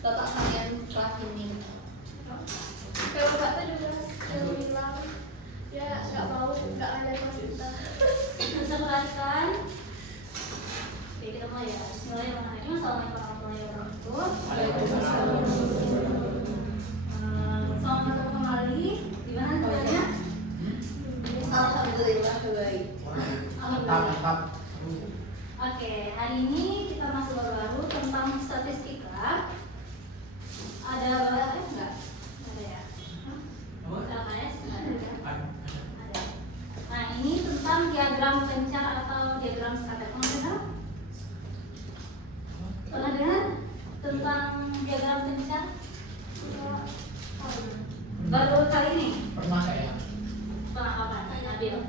data harian kelas ini. Kalau Mbak tuh juga selalu bilang ya nggak mau nggak ada kita. Bisa perhatikan. Oke, kita mulai ya. Bismillahirrahmanirrahim. Assalamualaikum warahmatullahi wabarakatuh. Selamat bertemu kembali. Gimana kabarnya? Alhamdulillah baik. Alhamdulillah. Oke, hari ini kita masih baru tentang statistika. Ada enggak? Ada ya? LKS? Ada. Nah, ini tentang diagram pencar atau diagram scatter. Pernah dengar tentang diagram pencar? Baru kali ini? Pernah kayak? Pernah kapan? Nabil.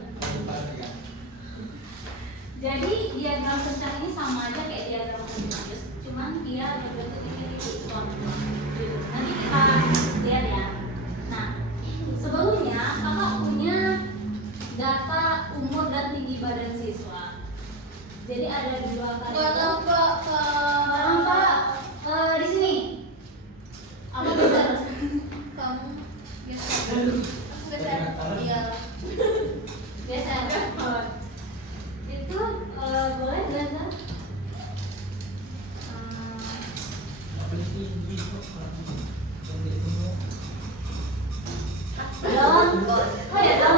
Jadi diagram pencar ini sama aja kayak diagram kontinus, cuman dia berbentuk titik-titik. Nanti kita lihat ya. Nah, sebelumnya kakak punya data umur dan tinggi badan siswa. Jadi ada dua kali. Barang Pak di sini. Apa besar? Kamu biasa. Iya. Biasa. Itu boleh belajar. Dalam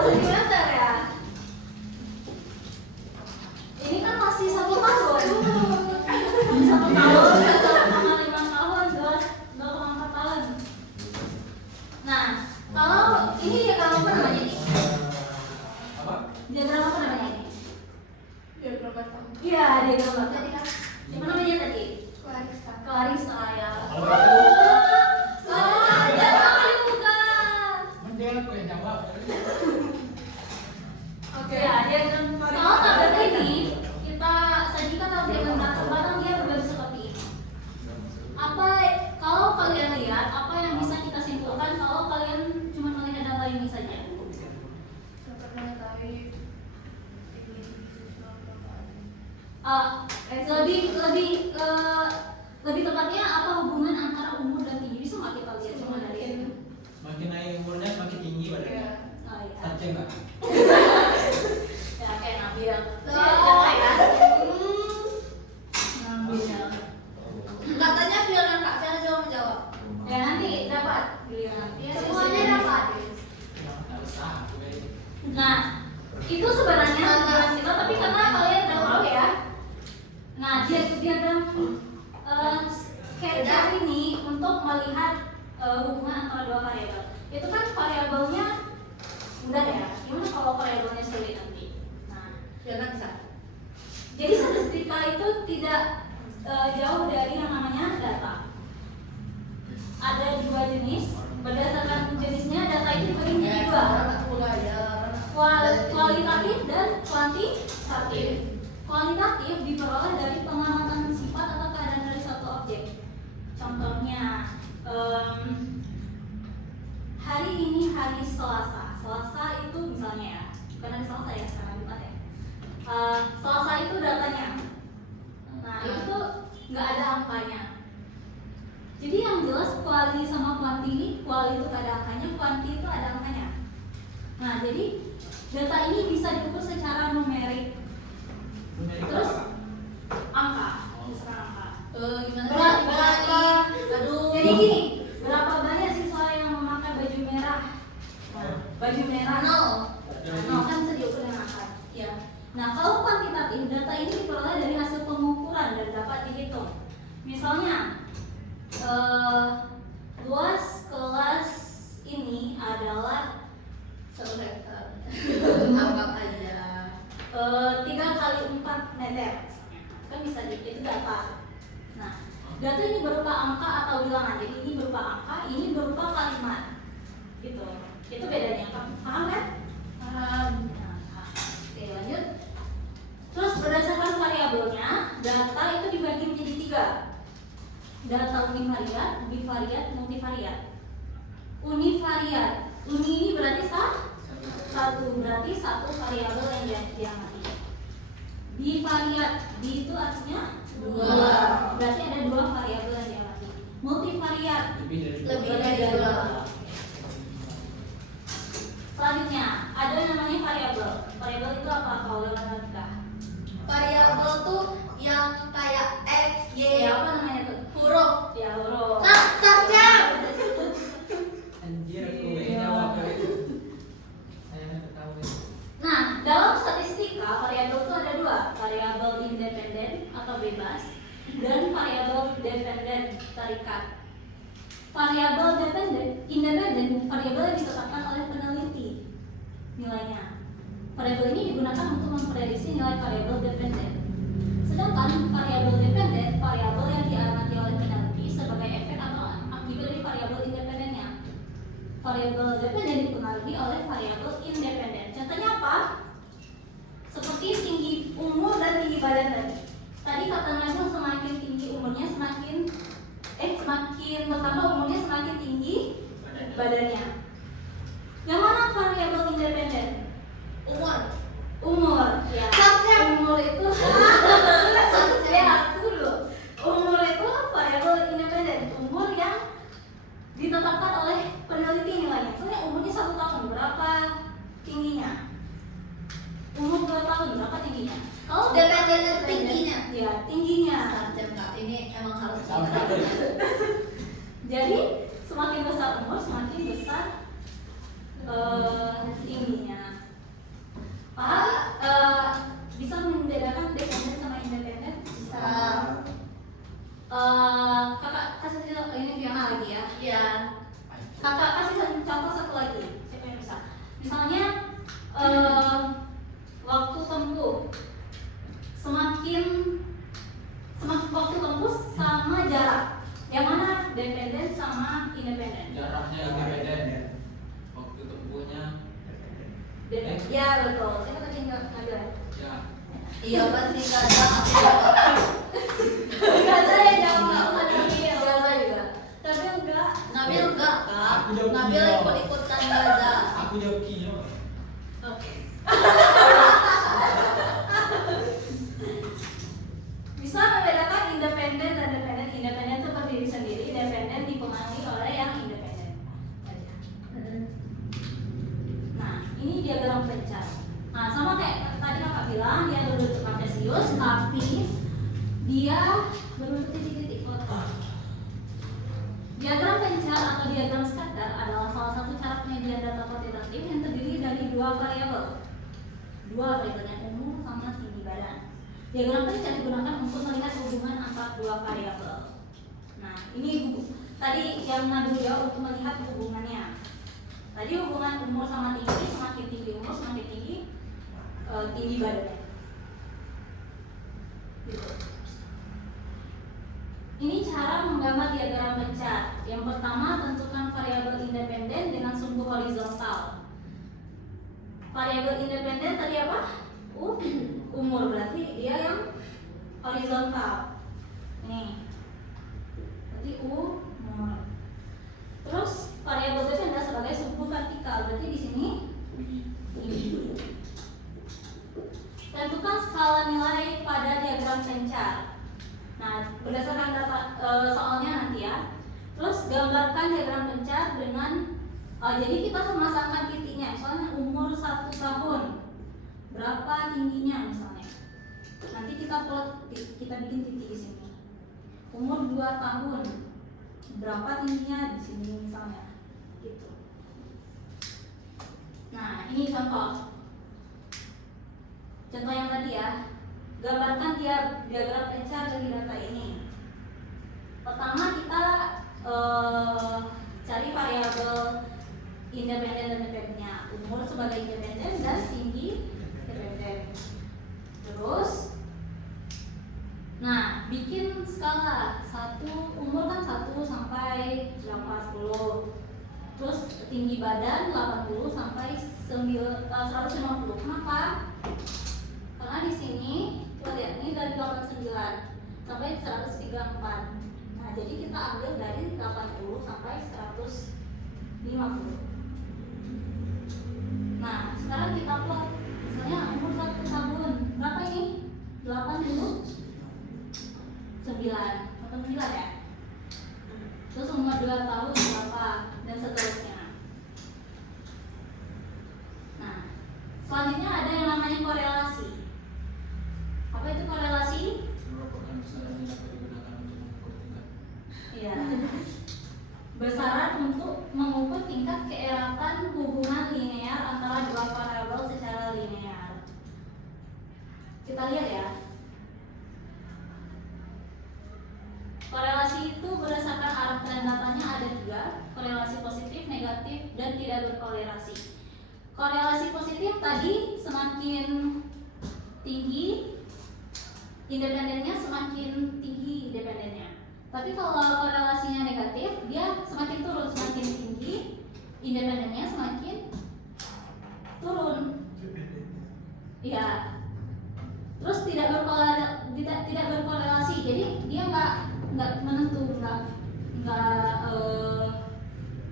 sentimeter ya. Ini kan masih 1 tahun. 1 tahun, 1,5 tahun, 2,4 tahun. Nah, kalau ini diagram apa namanya ini? Diagram apa namanya ini? Ya berapa tahun? Iya, diagram apa? Tadi kan Siapa namanya tadi? Clarissa ya. Ada tahu juga. Mending aku yang jawab. Oke, ya, diagram. Kalau tabel ini kita sajikan tabel dengan kesempatan dia berbeda seperti ini. Apa kalau kalian lihat apa yang bisa kita simpulkan kalau kalian cuma melihat data ini saja? Dapat mengetahui lebih tepatnya apa hubungan antara umur dan tinggi, bisa nggak kita lihat cuma dari ini? Makin naik umurnya semakin tinggi badannya. Oh iya. Saja enggak? Ya kayak Nabil. Siapa ya? Nabil. katanya Fiona Kak Fiona coba menjawab. Ya nanti dapat giliran. Ya, Semuanya dapat. Nah, itu sebenarnya jalan kita, tapi karena kalian udah tahu ya. Nah, diagram sketsa ini untuk melihat hubungan antara dua variabel. Itu kan variabelnya mudah ya. Gimana kalau variabelnya sulit nanti? Nah, Fiona bisa. jadi statistika itu tidak jauh dari yang namanya data. Ada dua jenis. Berdasarkan jenisnya data itu dibagi menjadi dua. Kualitatif dan kuantitatif. Kualitatif diperoleh dari pengamatan sifat atau keadaan dari suatu objek. Contohnya, hari ini hari Selasa. Selasa itu misalnya ya, bukan hari Selasa ya, sekarang Jumat ya. Selasa itu datanya. Nah itu nggak ada angkanya. Jadi yang jelas kuali sama kuanti ini, kuali itu ada angkanya, kuanti itu ada angkanya. Nah jadi data ini bisa diukur secara numerik. Terus angka, misalkan angka. Gimana? Berapa? Aduh. Jadi gini, berapa banyak siswa yang memakai baju merah? Nah, baju merah. Nol kan bisa diukur dengan angka. Ya. Nah kalau kuantitatif, data ini diperoleh dari hasil pengukuran dan dapat dihitung. Misalnya, luas kelas ini adalah 1 hektar. Anggap aja. 3 kali 4 meter. Kan bisa itu data. Nah, data ini berupa angka atau bilangan. Jadi ini berupa angka, ini berupa kalimat. Gitu. Itu bedanya. Paham kan? Paham. Nah, oke, lanjut. Terus berdasarkan variabelnya, data itu dibagi menjadi 3. Data univariat, bivariat, multivariat. Univariat, uni ini berarti satu, berarti satu variabel yang diamati. Bivariat, bi itu artinya 2, berarti ada 2 variabel yang diamati. Multivariat Lebih dari dua. Selanjutnya ada namanya variabel. Variabel itu apa kalau dalam matematika? Variabel tuh yang kayak X, Y, Ya apa namanya tuh? huruf. Ya huruf. Nah, subjek. Anjir aku pengen jawab kali. Saya nggak tahu ya. Nah, dalam statistika variabel itu ada dua, variabel independen atau bebas dan variabel dependen terikat. Variabel independen, variabel yang ditetapkan oleh peneliti nilainya. Variabel ini digunakan untuk memprediksi nilai variabel dependen. Sedangkan variabel dependen, variabel yang diamati oleh peneliti sebagai efek atau akibat dari variabel independennya. Variabel dependen dipengaruhi oleh variabel independen. Contohnya apa? Seperti tinggi umur dan tinggi badan tadi. Tadi kata Najwa semakin tinggi umurnya semakin bertambah umurnya semakin tinggi badannya. Yang mana variabel independen? Umur, ya. Umur itu ya dulu. Umur itu variabel independen. Umur yang ditetapkan oleh peneliti nilainya. Soalnya umurnya 1 tahun, berapa tingginya? Umur 2 tahun, berapa tingginya? Kalau Dependen tingginya. Ya, tingginya. Subjek Kak, ini emang harus Tahu nggak? Jadi semakin besar umur, semakin besar tingginya. Bisa membedakan dependen sama independen? Bisa. Kakak kasih ini Fiona lagi ya. Iya. Kakak kasih contoh satu lagi. Siapa yang bisa? Misalnya waktu tempuh. Semakin waktu tempuh sama jarak. Yang mana dependen sama independen? Jaraknya independen. Waktu tempuhnya Ya betul. Siapa tadi nggak ngambil? ya. Iya pasti kadang aku jawab. Gaza yang jawab, bukan Nabil. Gaza juga. Tapi enggak. Nabil enggak Kak. Aku jawab Nabil iya. ikut-ikutan Gaza. Aku jawab kilo. Oke. Bisa membedakan independen dan dependen. Independen itu berdiri sendiri, dependen dipengaruhi oleh yang independen. Nah, ini diagram pencar. Nah, sama kayak tadi kakak bilang, dia berbentuk kartesius, tapi dia berbentuk titik-titik kotak. Diagram pencar atau diagram skater adalah salah satu cara penyediaan data kuantitatif yang terdiri dari dua variabel. Dua variabelnya umur sama tinggi badan. Diagram pencar digunakan untuk melihat hubungan antara dua variabel. Nah, ini tadi yang Nabil ya untuk melihat hubungannya. Tadi hubungan umur sama tinggi, semakin tinggi umur semakin tinggi tinggi badannya. Gitu. Ini cara menggambar diagram pencar. Yang pertama, tentukan variabel independen dengan sumbu horizontal. Variabel independen tadi apa? Umur, berarti dia yang horizontal. Nih. Berarti umur. Terus variabel dependen sebagai sumbu vertikal. Berarti di sini ini. Tentukan skala nilai pada diagram pencar. Nah, berdasarkan data soalnya nanti ya. Terus gambarkan diagram pencar dengan jadi kita memasangkan titiknya. Misalnya umur 1 tahun, berapa tingginya misalnya. Nanti kita plot, kita bikin titik di sini. Umur 2 tahun, berapa tingginya di sini misalnya. Gitu. Nah, ini contoh. Contoh yang tadi ya, gambarkan diagram pencar dari data ini. Pertama kita cari variabel independen dan dependennya, umur sebagai independen dan tinggi dependen. Terus, nah bikin skala umur kan 1 sampai 10. Terus tinggi badan 80 sampai 150. Kenapa? Karena di sini kita lihat ini dari 89 sampai 134. Nah, jadi kita ambil dari 80 sampai 150. Nah, sekarang kita plot. Misalnya umur 1 tahun, berapa ini? 89 ya. Terus umur 2 tahun Ya. Besaran untuk mengukur tingkat keeratan hubungan linear antara dua variabel secara linear. Kita lihat ya. Korelasi itu berdasarkan arah tren datanya ada 3, korelasi positif, negatif, dan tidak berkorelasi. Korelasi positif tadi semakin tinggi independennya, semakin tinggi independennya. Tapi kalau korelasinya negatif, dia semakin turun, semakin tinggi independennya, semakin turun. Iya. Terus tidak berkorelasi, jadi dia nggak menentu, nggak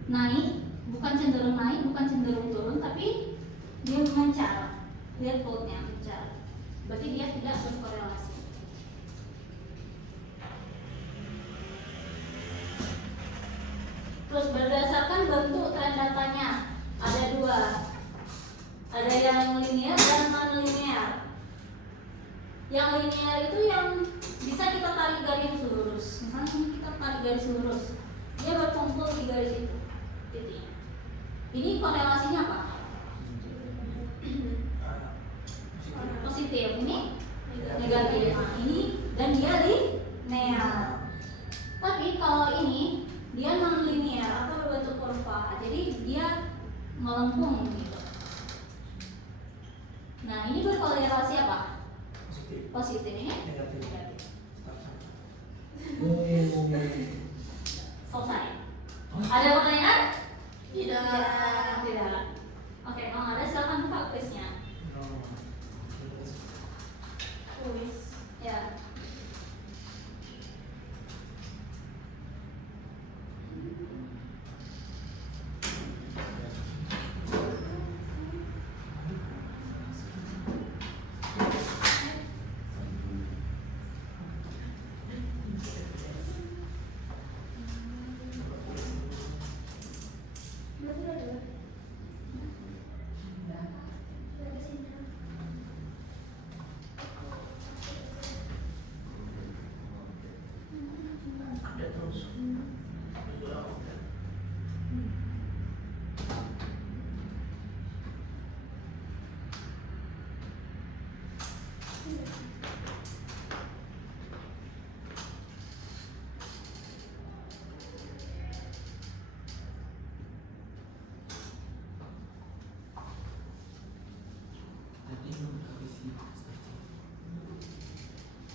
naik, bukan cenderung naik, bukan cenderung turun, tapi dia mencar. Lihat plotnya mencar. Berarti dia tidak berkorelasi. Terus berdasarkan bentuk tren datanya ada 2, ada yang linear dan non linear. Yang linear itu yang bisa kita tarik garis lurus. Misalnya ini kita tarik garis lurus, dia berkumpul di garis itu titiknya. Ini korelasinya apa? Positif. Ini negatif. Nah, ini dan dia linear. Tapi kalau ini dia non linear atau berbentuk kurva, jadi dia melengkung gitu. Nah, ini berkorelasi apa? Positif. Ini Negatif. Selesai. Ada pertanyaan? Tidak. Tidak. Oke, kalau ada silakan buka kuisnya. Kuis. Ya.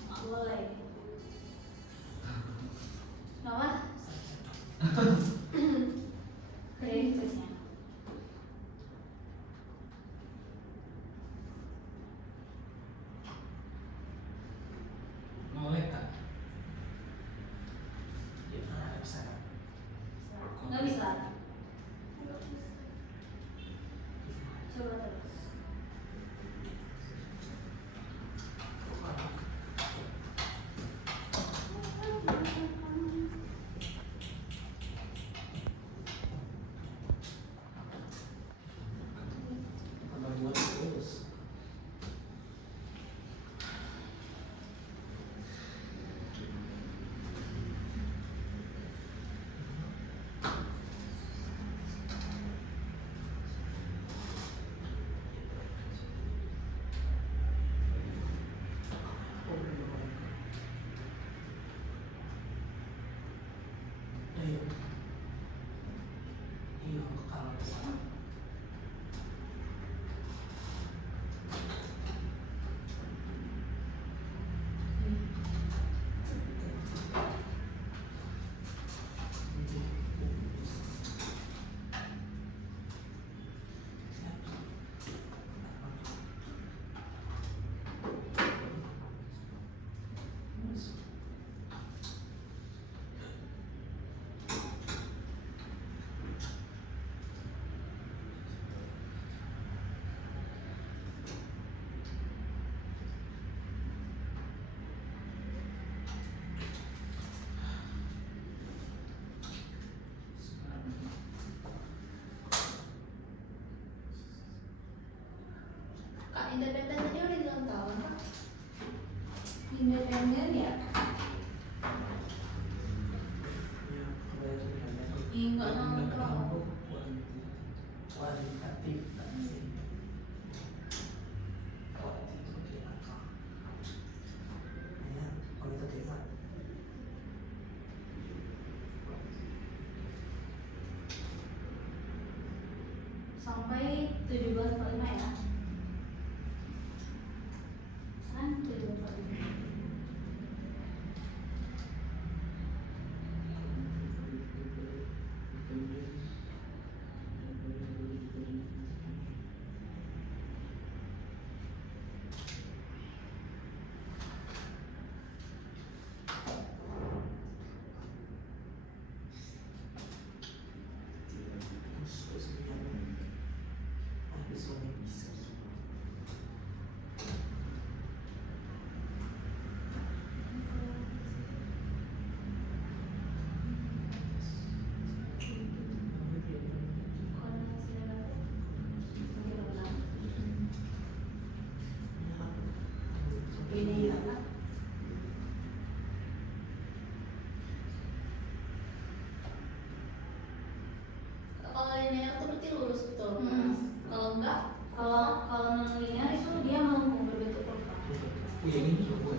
Nggak boleh. Kenapa? Oke, kuisnya. Nggak bisa. Coba terus. Independennya udah ulang tahun. Independen ya. kualitatif sampai 1745 ya. Kan 1745. Ini apa? Kalau linear tuh berarti lurus betul. Kalau enggak, Kalau non linear itu dia mau berbentuk kurva. yang ini juga gue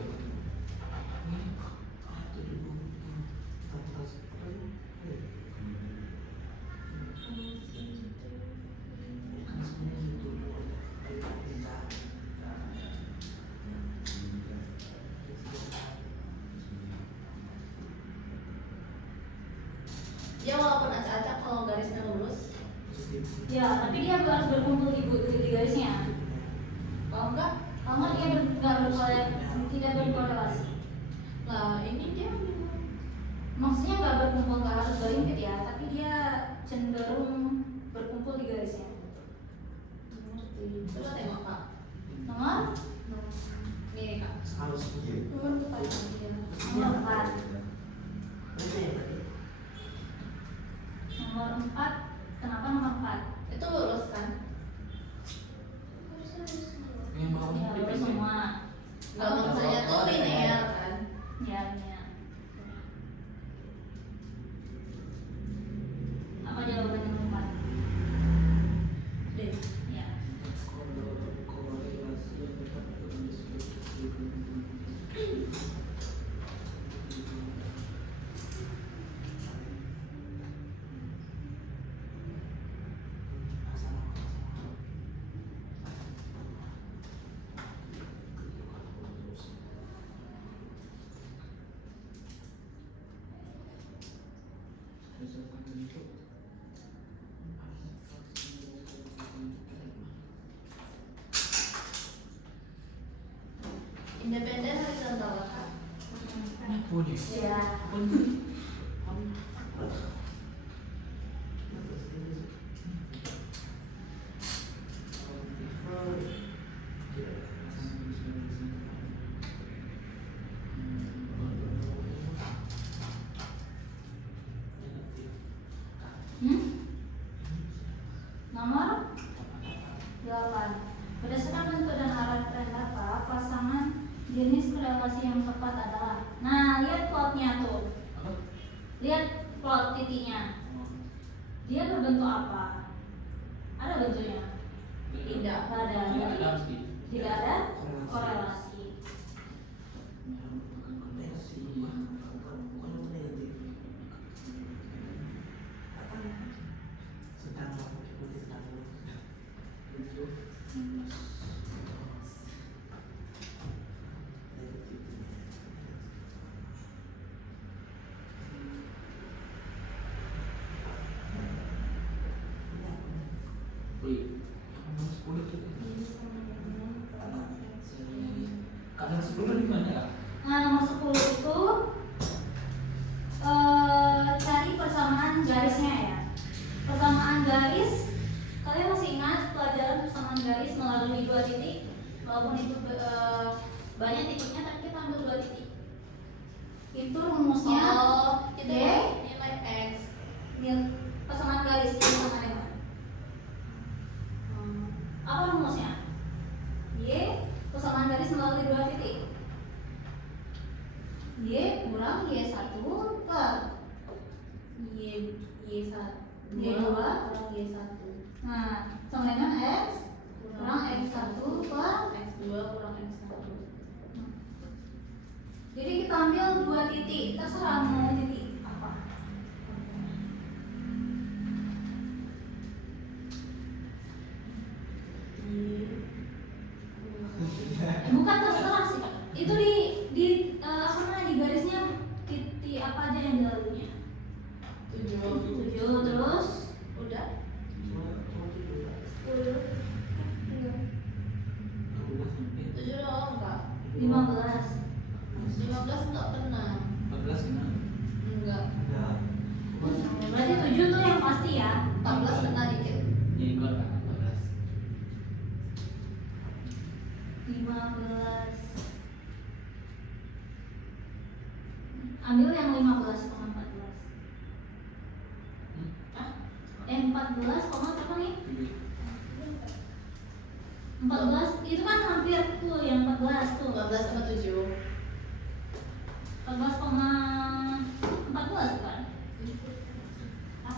dia walaupun acak-acak kalau garisnya lurus, Ya, tapi dia harus berkumpul di garisnya. kalau enggak, Kalau nggak dia tidak berkorelasi. lah ini dia Maksudnya nggak berkumpul, nggak harus berimpit ya, tapi dia cenderung berkumpul di garisnya. coba tengok kak. Nomor Nih kak. harus begini. Nomor 4 dia. nomor 4. Nomor 4. Kenapa nomor 4? Itu lurus kan? Yang bawah Ya, ini lurus semua. Nggak maksudnya tuh linear kan? Ya, ya. Apa jawabannya nomor 4? D. Ya. Independen horizontal kak. Boleh. Ya. Nomor 8. Berdasarkan bentuk dan arah tren data, pasangan jenis korelasi yang tepat adalah. Nah, lihat plotnya tuh. Lihat plot titiknya. Dia berbentuk apa? Ada bentuknya? Tidak. Tidak ada. Jadi, tidak ada korelasi. Kadang 10 di mana ya? Nah, nomor 10 itu cari persamaan garisnya ya. Persamaan garis, kalian masih ingat pelajaran persamaan garis melalui 2 titik? Walaupun itu banyak titiknya, tapi kita ambil 2 titik. Itu rumusnya Oh, itu D. nilai X. Persamaan garis ini sama dengan apa rumusnya? Y persamaan garis melalui 2 titik. Y kurang Y1 per Y Y1 Y2 kurang Y1. Nah, sama dengan X kurang X1 per X2 kurang X1. jadi kita ambil dua titik, terserah mau titik apa. Bukan terserah sih, Kak. Itu di apa namanya, di garisnya titik apa aja yang dilaluinya. 7. 7 terus Udah? 10 7 doang enggak? 15. 15 enggak pernah. 14 gimana? Enggak. Berarti 7 tuh yang pasti ya. 14 kena dikit. Jadi gol kan 14. 15. Ambil yang 15,14. Hah? 14, berapa nih? 7. 14 itu kan hampir tuh yang 14 tuh. 15 sama 7. 14,14 kan?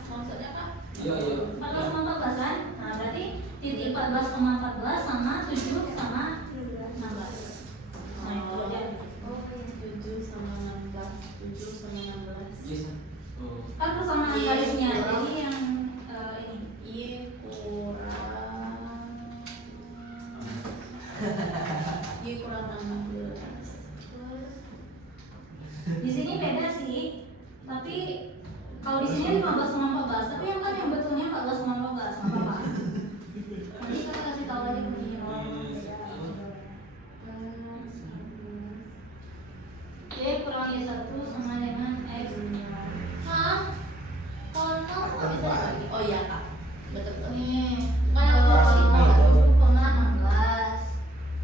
Maksudnya apa? Iya, iya. 14,14 kan? Nah, berarti titik 14,14 sama 7 sama 16. Nah, itu aja. 7 sama 16. 7 sama 16. Yes. Oh. Kan persamaan Iya, garisnya. iya. Jadi yang ini. Y kurang Y kurang 16. Di sini beda sih. Tapi kalau di sini 15,14, tapi yang kan yang betulnya 14,14, nggak apa-apa. Nanti kita kasih tahu lagi bunyinya. Y kurang Y1 sama dengan X. Hah? Kono kok bisa lagi? Oh iya kak, betul. Nih, Kan yang aku kasih tahu. 7,16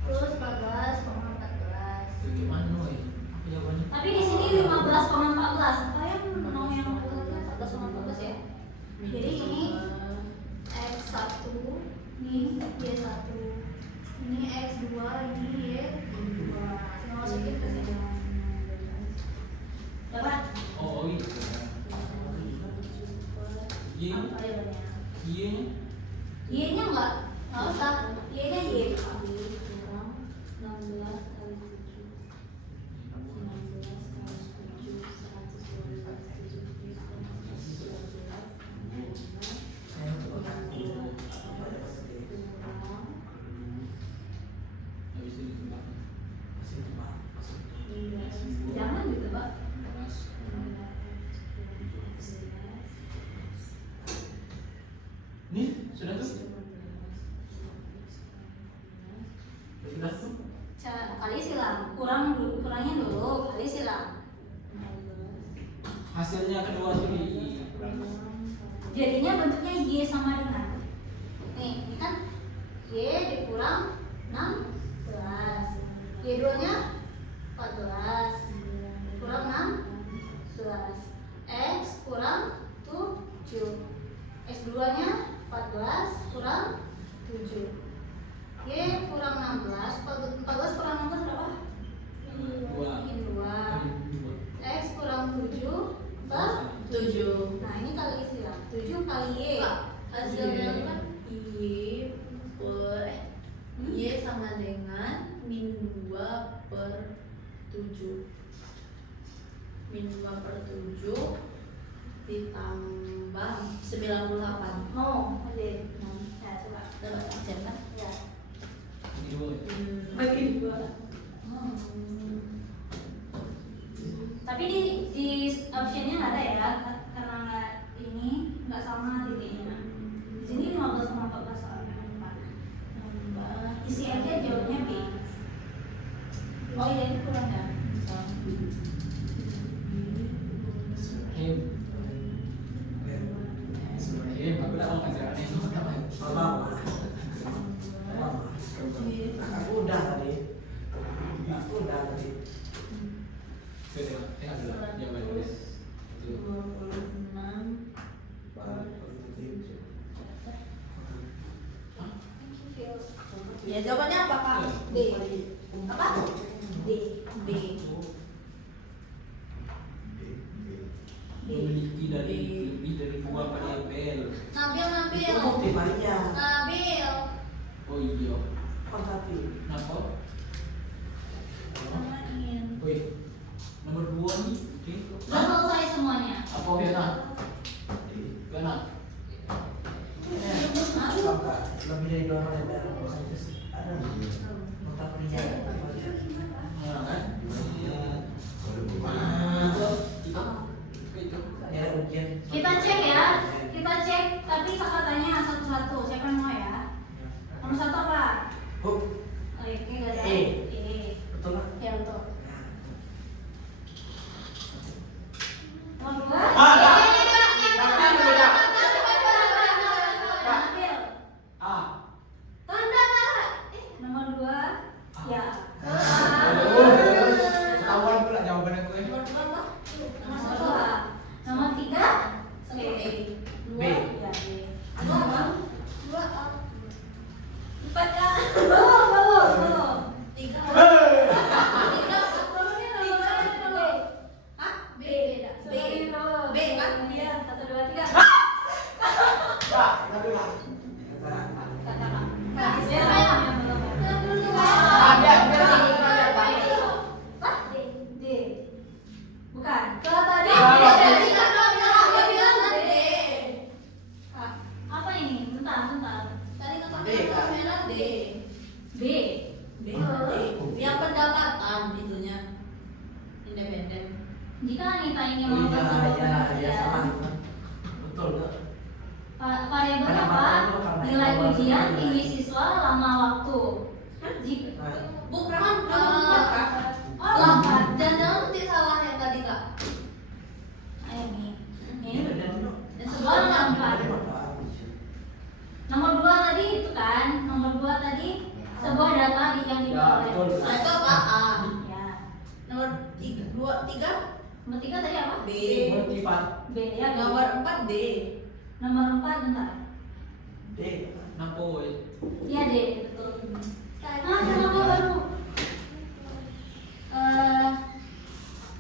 plus 14,14. Itu gimana woy? Apa jawabannya? Tapi di sini 15,14. Saya mau yang 14,14 ya. Jadi ini X1, ini Y1, ini X2, ini Y2. Tinggal masukin ke sini. Dapat? Oh, oh gitu. Y, Apa jawabannya? Y-nya Y-nya enggak usah. Y-nya Y kali kurang 16 kali 7. 16 kali 7, 112, habis itu ditebak. jangan ditebak. 15. Nih, sudah tuh? Sudah tuh? Kali silang, kurangnya dulu, kali silang. Hasilnya kedua tuh di Jadinya bentuknya Y sama dengan. Nih, ini kan Y dikurang 16. Y2-nya 14. Kurang 16. X kurang 7. X2-nya 14 kurang 7. Y kurang 16. 14 kurang 16 berapa? 2. Ini 2. X kurang 7 per 7. Nah, ini kali silang. 7 kali Y. Kak, hasilnya kan Y per Y sama dengan min 2 per 7. Min 2 per 7 ditambah 98. Mau, aja. Ya, coba. Dapat absen kan? Ya. Ini dua. Bagi 2. Tapi di optionnya nggak ada ya, karena nggak ini nggak sama titiknya. Di sini 15,14 soalnya. Isi aja jawabnya B. Oh iya, ini kurang ya. Him. Him, aku udah mau kasih aneh. Aku udah tadi. Tengok dulu jawabannya. Itu. 26 Ya jawabannya apa kak? B. Apa? D. B. D. tidak lebih dari 2 variabel. Nabil. Itu bukti Maria. Nabil. Oh iya. Kontatif. Kenapa? Samain. Wih, nomor 2 nih. Oke. Udah selesai semuanya. Apa Fiona? Fiona. Apakah lebih dari 2 variabel? Ada nota pria. Nah, kan? Itu. Ya ujian. Kita cek ya. Kita cek tapi katanya satu-satu. Siapa yang mau ya? Nomor 1 apa? Oh, Oke, gak ada. E. E. betul lah. Ya betul. Nomor 2. Nabil. A. Nomor 2. Ya. Ketahuan pula jawaban aku ya. Nomor 1 A. Nomor 3. E. 2. B. Ya, B. Nomor 4 A. belum. Tiga. B kan? Iya, 1, 2, 3. Kak, tapi lah. Siapa yang belum? Ada. D. Bukan. Tadi. Apa ini? Bentar. Tadi kata D, Kak. merah D. B. B. Yang pendapatan itunya independen. Jika Anita ini Oh mau iya, sama. Betul tuh. variabel apa? Nilai ujian, tinggi siswa, lama waktu. Jika Bukan. Oh, 8. Jangan-jangan nanti salah yang tadi kak. Ayo nih. Ini Ini. ada nomor. Yang Sebuah sebelumnya. nomor 4. Nomor 2 tadi itu kan. Nomor 2 tadi sebuah data yang Ya, diperoleh. betul. Nah itu apa? A. Ya. Nomor 3. Nomor 3 tadi apa? B. Motivat. B ya. B. Nomor 4 D. Nomor 4 bentar. D. Kenapa woy? Iya D, betul. Kenapa baru?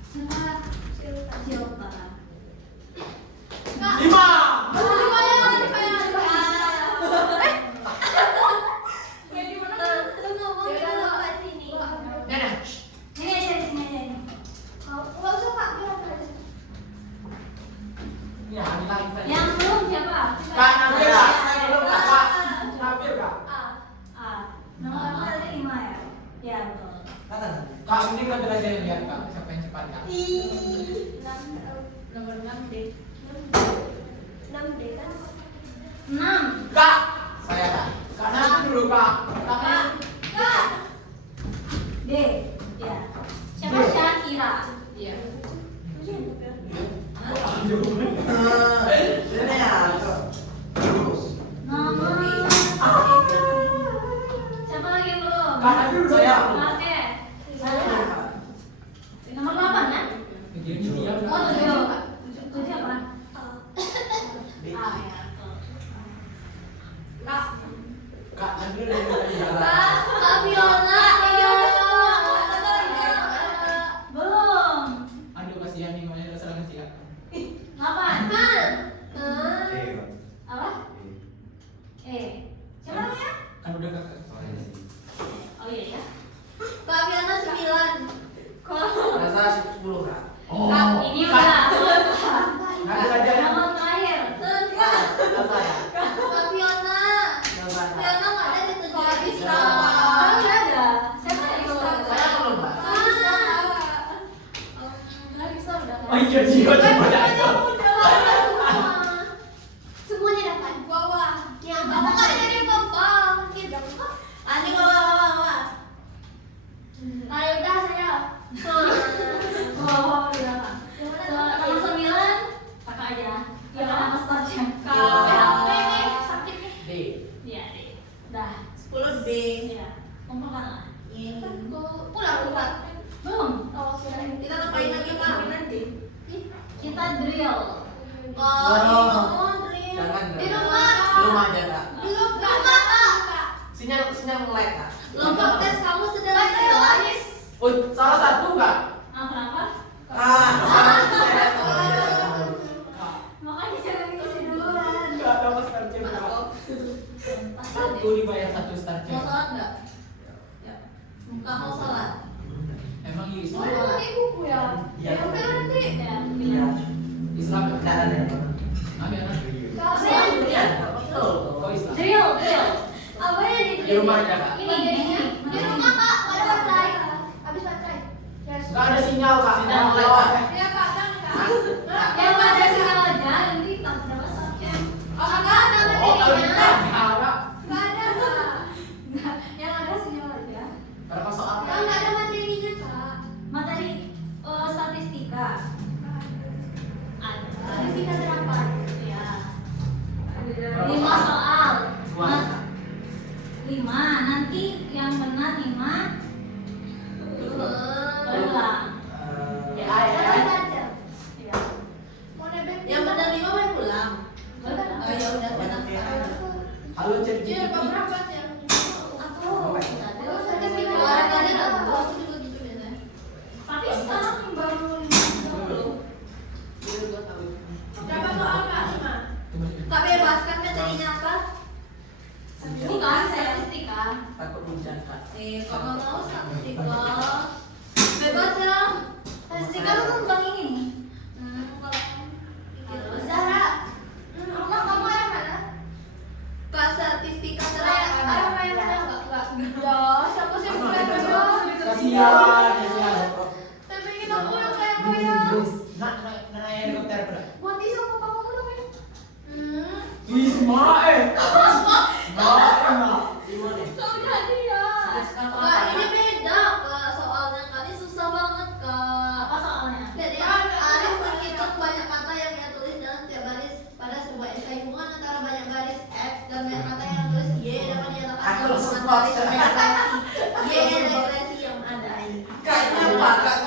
Siapa? Silpa. Kak. 5. Ini aja di sini aja ini. Ya, ini lagi tadi. Yang belum siapa? Kak, Nabil Kak. Saya belum Kak. Kak. Nabil Kak. A. Nomor 4 tadi 5 ya? Ya betul. Kata. Kak, ini kan belajar yang lihat Kak. Siapa yang cepat Kak? Nomor 6 D. 6 D kan? 6. Kak. Saya Kak. Kak, nanti dulu Kak. Kak. D. Ya. Siapa Syakira? Iya. Ini ya. Terus. Nomor siapa lagi yang belum? Kak, nanti dulu saya. Oke. Nomor 8 kan? Dia diam. Oh 7. 7 apa? B. A ya. Betul. Kak, nanti dulu tadi ya. Kak Fiona. Belum. Aduh, kasihan nih, makanya udah salah ngasih Kak. 8. D. Apa? E. Siapa namanya? Kan udah Kak. Oh iya ya. Kak Fiona 9. Rasa 10 Kak. Oh. Kak, ini Kak. udah. Nanti saja ya. Nomor terakhir. Rasa ya. Kak Fiona. Rasa. Fiona nggak ada di 7 lagi Iya. Kan udah ada. Siapa yang belum? Saya belum Pak. Oh iya, jiwa coba aja. Semuanya dapat. Bawah. Yang kamu nggak ada di bawah. Ani bawah. Ayo udah saya. Oh, udah Kak. Nomor 9 kakak aja. Ya nama startnya. Sakit nih. D. Iya, D. Udah. 10 B. Iya. Kumpulkan lah. Ini pulang. Belum. Kita ngapain lagi Kak? Kita drill. Oh, Jangan. di Kak. rumah. Di rumah aja Kak. Di rumah Kak. Sinyal nge-lag Kak. Kelompok tes kamu sedang jelas. Oh, salah satu Kak. Ah, kenapa? Ah, salah. Enggak ada mas target. Mana kau? Satu dibayar 1 star Mau sholat nggak? Ya. Muka mau sholat. Emang Oh, Islam? itu nanti buku ya? Iya. Ya, oke nanti. Ya, Iya. Islam Nggak ada yang mana. Ada anak. Kapan? Iya, betul. Kok Islam? drill. Apa ya Di rumah aja kak. Ini. Di rumah kak, ada baterai. Habis baterai. Yes. Nggak ada sinyal kak. Sinyal Mau lewat. lewat. Ya, Kak, kan, Kak. Yang ada sinyal aja, nanti tak dapat sakit. Oh, enggak ada Oh, kalau materinya. kita diharap. Enggak ada, Kak. Yang ada sinyal aja. Berapa soal? Enggak ada materinya, Kak. Materi statistika. Ada. Statistika berapa? Ya. Berapa 5 soal? soal. Dua. 5. Nanti yang benar 5. Ulang. Eh, Ada saja. Ya. Mau nebeng? Yang benar 5 main pulang. Benar. Oh ya udah tenang. Halo cek Iya, GPT. beberapa sih yang Aku. Oh, statistika. Keluaran tadi aku juga gitu biasanya. Tapi sekarang baru 50. Berapa soal, Kak? 5. Kak bebaskan materinya apa? Bukan statistika. Takut hujan kak. Kalau mau statistika bebas ya. Statistika itu tentang ini nih. Kalau Zahra, rumah kamu arah mana? Kak statistika Arah terakhir. mana? Enggak. Ya, siapa sih yang kayak gitu? Kasihan, kasihan. Tapi kita pulang kayak Inggris, kayak. Inggris. Nak naik helikopter berapa? Buat tisu ke kamu dulu, kan? Isma Nah, gimana? Kau jadi ya. Kak ini beda kak soalnya kak ini susah banget kak. Apa soalnya? Jadi Arif menghitung banyak kata yang ia tulis dalam setiap baris pada sebuah esai hubungan antara banyak baris X dan banyak kata yang tulis Y dapat dinyatakan Aku hubungan sempat baris regresi Y regresi yang ada ini. Kayaknya Pak, Kak,